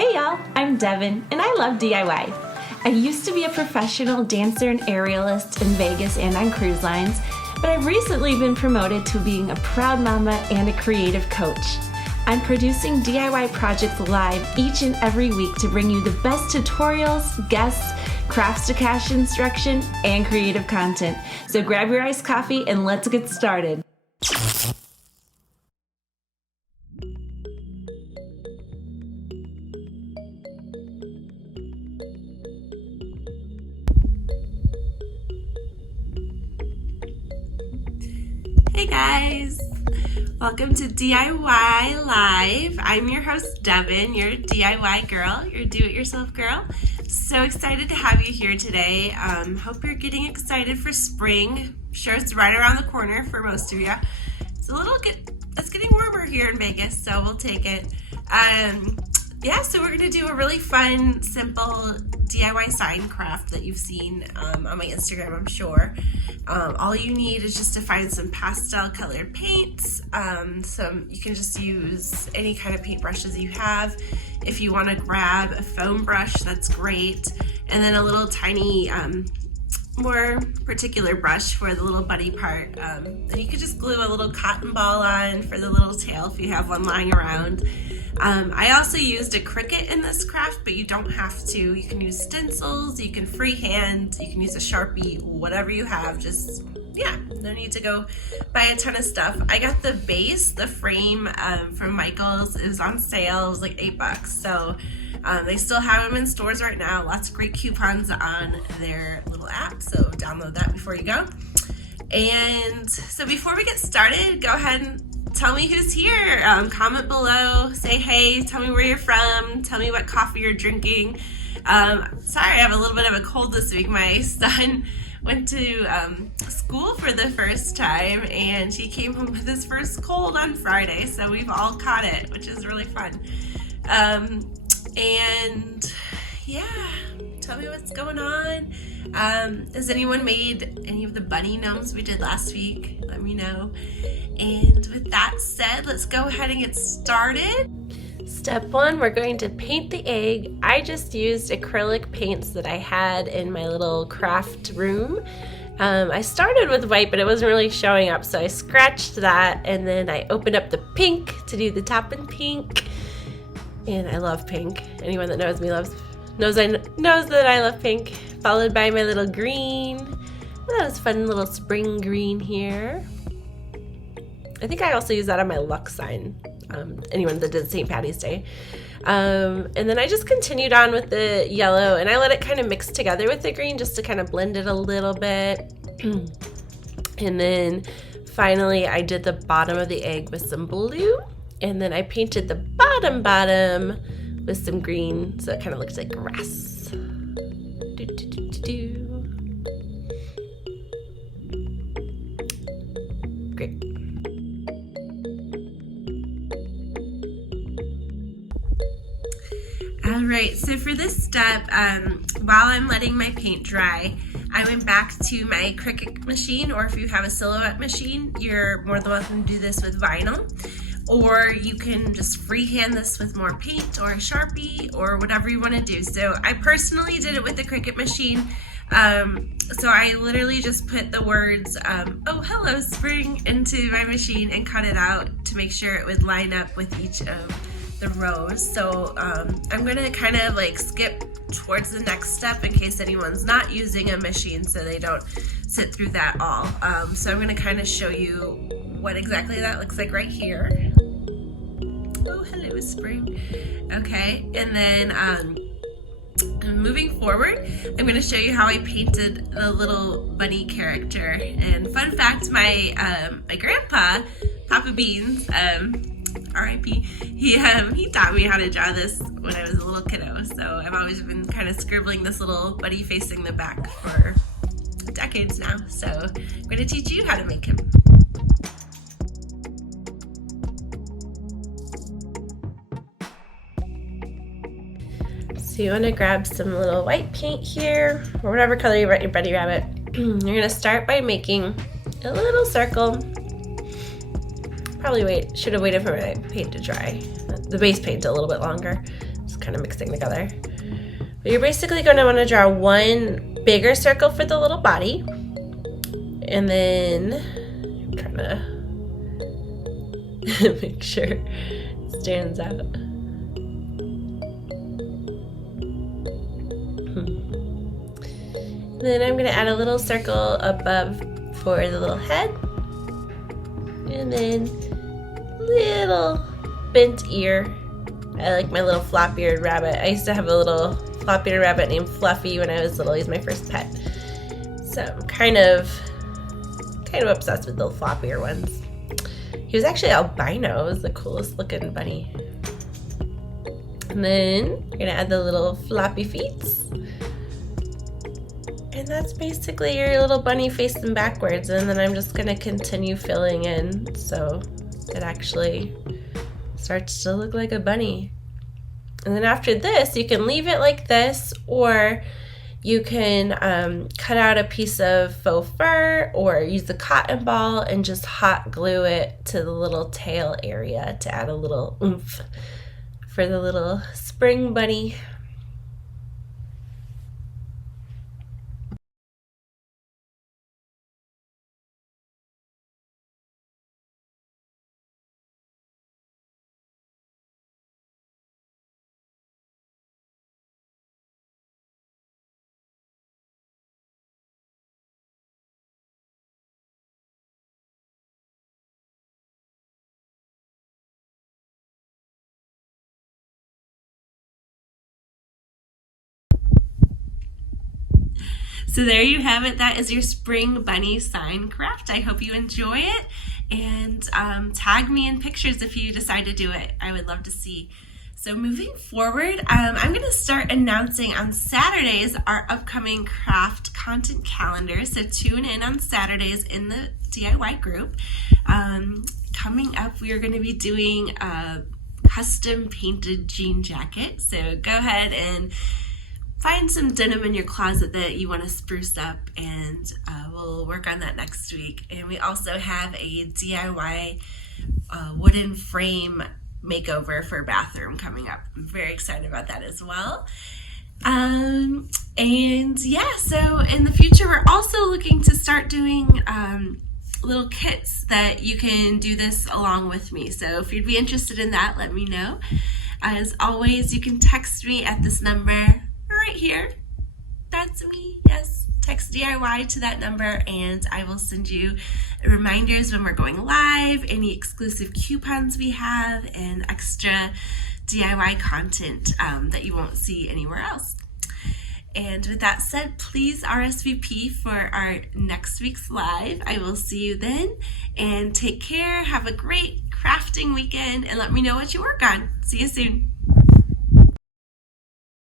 Hey y'all, I'm Devin and I love DIY. I used to be a professional dancer and aerialist in Vegas and on cruise lines, but I've recently been promoted to being a proud mama and a creative coach. I'm producing DIY projects live each and every week to bring you the best tutorials, guests, crafts to cash instruction, and creative content. So grab your iced coffee and let's get started. Hey guys, welcome to DIY Live. I'm your host Devin, your DIY girl, your do-it-yourself girl. So excited to have you here today. Hope you're getting excited for spring. I'm sure it's right around the corner for most of you. It's getting warmer here in Vegas, so we'll take it. So we're gonna do a really fun, simple DIY sign craft that you've seen on my Instagram, I'm sure. All you need is just to find some pastel colored paints. You can just use any kind of paintbrushes you have. If you want to grab a foam brush, that's great. And then a little tiny, more particular brush for the little bunny part. And you could just glue a little cotton ball on for the little tail if you have one lying around. I also used a Cricut in this craft, but you don't have to. You can use stencils, you can freehand, you can use a Sharpie, whatever you have. No need to go buy a ton of stuff. I got the base, the frame from Michael's. It was on sale. It was like $8. So they still have them in stores right now. Lots of great coupons on their little app. So download that before you go. And so before we get started, go ahead and tell me who's here. Comment below, say hey, tell me where you're from, tell me what coffee you're drinking. Sorry, I have a little bit of a cold this week. My son went to school for the first time and he came home with his first cold on Friday, so we've all caught it, which is really fun. Tell me what's going on. Has anyone made any of the bunny gnomes we did last week? Let me know. And with that said, let's go ahead and get started. Step one, we're going to paint the egg. I just used acrylic paints that I had in my little craft room. I started with white, but it wasn't really showing up, so I scratched that, and then I opened up the pink to do the top in pink. And I love pink. Anyone that knows me knows that I love pink. Followed by my little green. That was fun little spring green here. I think I also used that on my luck sign. Anyone that did St. Patty's Day. And then I just continued on with the yellow, and I let it kind of mix together with the green just to kind of blend it a little bit. And then finally I did the bottom of the egg with some blue, and then I painted the bottom with some green, so it kind of looks like grass. Great. All right, so for this step, while I'm letting my paint dry, I went back to my Cricut machine, or if you have a Silhouette machine, you're more than welcome to do this with vinyl. Or you can just freehand this with more paint or a Sharpie or whatever you want to do. So I personally did it with the Cricut machine. So I literally just put the words, oh, hello, spring, into my machine and cut it out to make sure it would line up with each of the rows. So I'm going to kind of like skip towards the next step in case anyone's not using a machine so they don't sit through that all. So I'm going to kind of show you what exactly that looks like right here. Oh, hello, spring. Okay, and then moving forward, I'm going to show you how I painted the little bunny character. And fun fact, my grandpa, Papa Beans, R.I.P., he taught me how to draw this when I was a little kiddo. So I've always been kind of scribbling this little bunny facing the back for decades now. So I'm going to teach you how to make him. So you want to grab some little white paint here, or whatever color you write your bunny rabbit. You're going to start by making a little circle. Probably should have waited for my paint to dry. The base paint a little bit longer. Just kind of mixing together. But you're basically going to want to draw one bigger circle for the little body. And then I'm trying to make sure it stands out. Then I'm going to add a little circle above for the little head. And then little bent ear. I like my little flop-eared rabbit. I used to have a little flop-eared rabbit named Fluffy when I was little. He's my first pet. So I'm kind of obsessed with the flop-ear ones. He was actually albino. It was the coolest looking bunny. And then you're gonna add the little floppy feet. And that's basically your little bunny facing backwards, and then I'm just gonna continue filling in so it actually starts to look like a bunny. And then after this, you can leave it like this, or you can cut out a piece of faux fur or use a cotton ball and just hot glue it to the little tail area to add a little oomph for the little spring bunny. So there you have it. That is your spring bunny sign craft. I hope you enjoy it, and tag me in pictures if you decide to do it. I would love to see. So moving forward, I'm going to start announcing on Saturdays our upcoming craft content calendar. So tune in on Saturdays in the DIY group. Coming up, we are going to be doing a custom painted jean jacket. So go ahead and find some denim in your closet that you want to spruce up, and we'll work on that next week. And we also have a DIY wooden frame makeover for a bathroom coming up. I'm very excited about that as well. And yeah, so in the future, we're also looking to start doing little kits that you can do this along with me. So if you'd be interested in that, let me know. As always, you can text me at this number right here. That's me. Yes, text DIY to that number, and I will send you reminders when we're going live, any exclusive coupons we have, and extra DIY content that you won't see anywhere else. And with that said, please RSVP for our next week's live. I will see you then, and take care. Have a great crafting weekend, and let me know what you work on. See you soon.